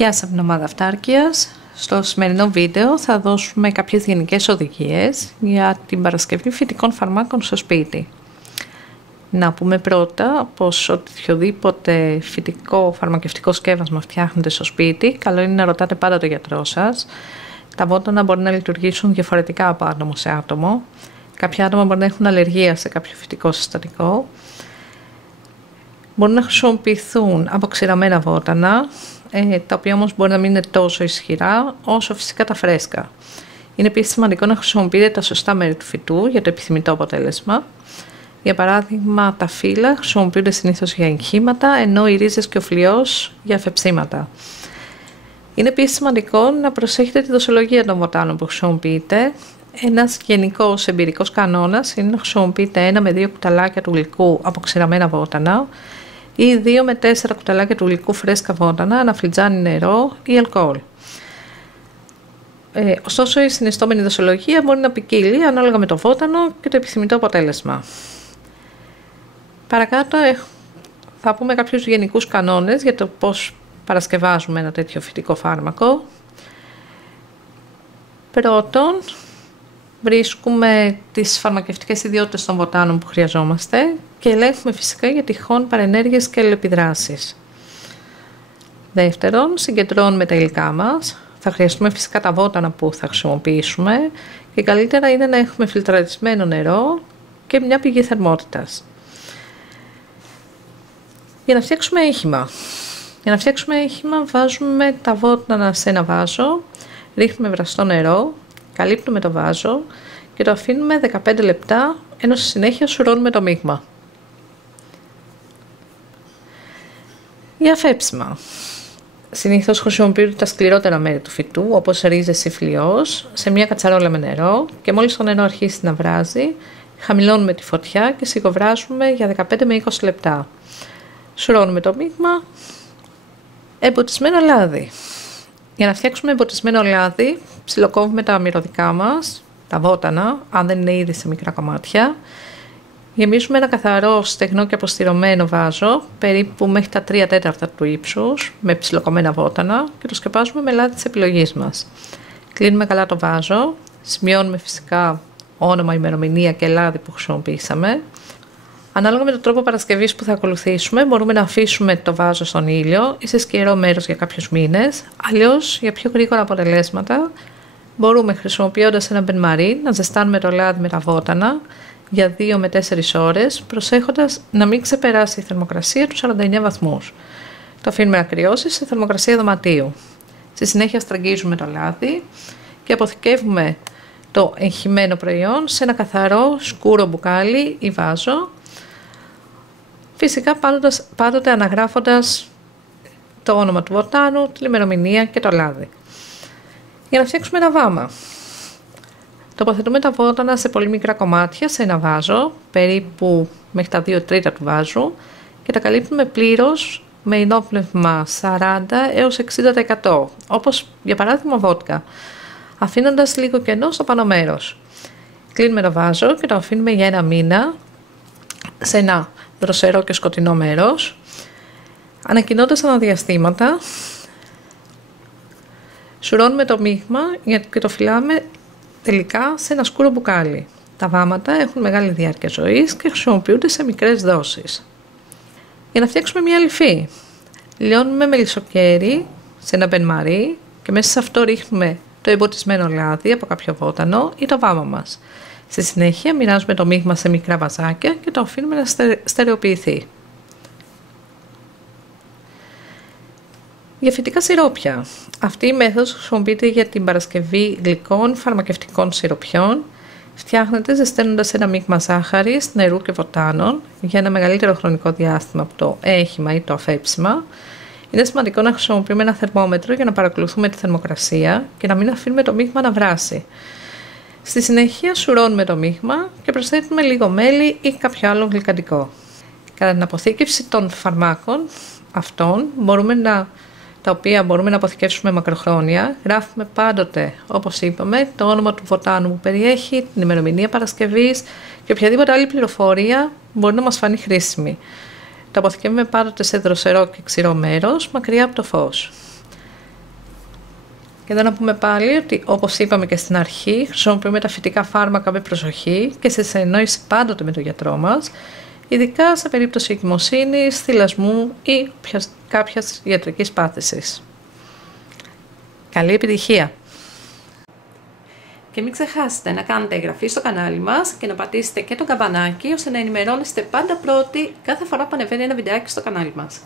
Γεια σας από την ομάδα Αυτάρκειας. Στο σημερινό βίντεο θα δώσουμε κάποιες γενικές οδηγίες για την παρασκευή φυτικών φαρμάκων στο σπίτι. Να πούμε πρώτα πως οποιοδήποτε φυτικό φαρμακευτικό σκεύασμα φτιάχνετε στο σπίτι, καλό είναι να ρωτάτε πάντα τον γιατρό σας. Τα βότανα μπορεί να λειτουργήσουν διαφορετικά από άτομο σε άτομο. Κάποια άτομα μπορεί να έχουν αλλεργία σε κάποιο φυτικό συστατικό. Μπορούν να χρησιμοποιηθούν αποξηραμένα βότανα, τα οποία όμως μπορεί να μην είναι τόσο ισχυρά όσο φυσικά τα φρέσκα. Είναι επίσης σημαντικό να χρησιμοποιείτε τα σωστά μέρη του φυτού για το επιθυμητό αποτέλεσμα. Για παράδειγμα, τα φύλλα χρησιμοποιούνται συνήθως για εγχύματα, ενώ οι ρίζες και ο φλοιός για αφεψίματα. Είναι επίσης σημαντικό να προσέχετε τη δοσολογία των βοτάνων που χρησιμοποιείτε. Ένας γενικός εμπειρικός κανόνας είναι να χρησιμοποιείτε 1 με 2 κουταλάκια του γλυκού αποξηραμένα βότανα ή 2 με 4 κουταλάκια του γλυκού φρέσκα βότανα, ένα φλιτζάνι νερό ή αλκοόλ. Ωστόσο, η συνιστόμενη δοσολογία μπορεί να ποικίλει ανάλογα με το βότανο και το επιθυμητό αποτέλεσμα. Παρακάτω θα πούμε κάποιους γενικούς κανόνες για το πώς παρασκευάζουμε ένα τέτοιο φυτικό φάρμακο. Πρώτον, βρίσκουμε τις φαρμακευτικές ιδιότητες των βοτάνων που χρειαζόμαστε και ελέγχουμε φυσικά για τυχόν παρενέργειες και αλληλεπιδράσεις. Δεύτερον, συγκεντρώνουμε τα υλικά μας. Θα χρειαστούμε φυσικά τα βότανα που θα χρησιμοποιήσουμε και καλύτερα είναι να έχουμε φιλτραρισμένο νερό και μια πηγή θερμότητας. Για να φτιάξουμε έγχημα, βάζουμε τα βότανα σε ένα βάζο, ρίχνουμε βραστό νερό, καλύπτουμε το βάζο και το αφήνουμε 15 λεπτά, ενώ στη συνέχεια σουρώνουμε το μείγμα. Για αφέψιμα. Συνήθως χρησιμοποιούνται τα σκληρότερα μέρη του φυτού, όπως ρίζες ή φλοιός, σε μια κατσαρόλα με νερό και μόλις το νερό αρχίσει να βράζει, χαμηλώνουμε τη φωτιά και σιγοβράζουμε για 15 με 20 λεπτά. Σουρώνουμε το μείγμα. Εμποτισμένο λάδι. Για να φτιάξουμε εμποτισμένο λάδι, ψιλοκόβουμε τα μυρωδικά μας, τα βότανα, αν δεν είναι ήδη σε μικρά κομμάτια. Γεμίζουμε ένα καθαρό, στεγνό και αποστηρωμένο βάζο, περίπου μέχρι τα 3/4 του ύψους, με ψιλοκομμένα βότανα και το σκεπάζουμε με λάδι της επιλογής μας. Κλείνουμε καλά το βάζο, σημειώνουμε φυσικά όνομα, ημερομηνία και λάδι που χρησιμοποιήσαμε. Ανάλογα με τον τρόπο παρασκευής που θα ακολουθήσουμε, μπορούμε να αφήσουμε το βάζο στον ήλιο ή σε σκυρό μέρος για κάποιους μήνες. Αλλιώς, για πιο γρήγορα αποτελέσματα, μπορούμε χρησιμοποιώντας ένα μπεν-μαρί να ζεστάνουμε το λάδι με τα βότανα για 2 με 4 ώρες, προσέχοντας να μην ξεπεράσει η θερμοκρασία του 49 βαθμούς. Το αφήνουμε να κρυώσει σε θερμοκρασία δωματίου. Στη συνέχεια στραγγίζουμε το λάδι και αποθηκεύουμε το εγχυμένο προϊόν σε ένα καθαρό σκούρο μπουκάλι ή βάζο. Φυσικά πάντοτε αναγράφοντας το όνομα του βοτάνου, την ημερομηνία και το λάδι. Για να φτιάξουμε ένα βάμα. Τοποθετούμε τα βότανα σε πολύ μικρά κομμάτια σε ένα βάζο, περίπου μέχρι τα 2/3 του βάζου και τα καλύπτουμε πλήρως με ενόπνευμα 40 έως 60%, όπως για παράδειγμα βότκα, αφήνοντας λίγο κενό στο πάνω μέρος. Κλείνουμε το βάζο και το αφήνουμε για 1 μήνα σε ένα δροσερό και σκοτεινό μέρος, ανακοινώντας αναδιαστήματα. Σουρώνουμε το μείγμα και το φυλάμε τελικά σε ένα σκούρο μπουκάλι. Τα βάματα έχουν μεγάλη διάρκεια ζωής και χρησιμοποιούνται σε μικρές δόσεις. Για να φτιάξουμε μια λυφή, λιώνουμε μελισσοκέρι σε ένα μπεν-μαρί και μέσα σε αυτό ρίχνουμε το εμποτισμένο λάδι από κάποιο βότανο ή το βάμα μας. Στη συνέχεια μοιράζουμε το μείγμα σε μικρά βαζάκια και το αφήνουμε να στερεοποιηθεί. Για φυτικά σιρόπια. Αυτή η μέθοδος χρησιμοποιείται για την παρασκευή γλυκών φαρμακευτικών σιροπιών. Φτιάχνεται ζεσταίνοντας ένα μείγμα ζάχαρης, νερού και βοτάνων για ένα μεγαλύτερο χρονικό διάστημα από το έγχημα ή το αφέψιμα. Είναι σημαντικό να χρησιμοποιούμε ένα θερμόμετρο για να παρακολουθούμε τη θερμοκρασία και να μην αφήνουμε το μείγμα να βράσει. Στη συνέχεια σουρώνουμε το μείγμα και προσθέτουμε λίγο μέλι ή κάποιο άλλο γλυκαντικό. Κατά την αποθήκευση των φαρμάκων αυτών, τα οποία μπορούμε να αποθηκεύσουμε μακροχρόνια, γράφουμε πάντοτε, όπως είπαμε, το όνομα του βοτάνου που περιέχει, την ημερομηνία παρασκευής και οποιαδήποτε άλλη πληροφορία μπορεί να μας φανεί χρήσιμη. Το αποθηκεύουμε πάντοτε σε δροσερό και ξηρό μέρος, μακριά από το φως. Και εδώ να πούμε πάλι ότι, όπως είπαμε και στην αρχή, χρησιμοποιούμε τα φυτικά φάρμακα με προσοχή και σε συνεννόηση πάντοτε με τον γιατρό μας, ειδικά σε περίπτωση εγκυμοσύνης, θυλασμού ή κάποιας ιατρικής πάθησης. Καλή επιτυχία! Και μην ξεχάσετε να κάνετε εγγραφή στο κανάλι μας και να πατήσετε και το καμπανάκι ώστε να ενημερώνεστε πάντα πρώτοι κάθε φορά που ανεβαίνει ένα βιντεάκι στο κανάλι μας.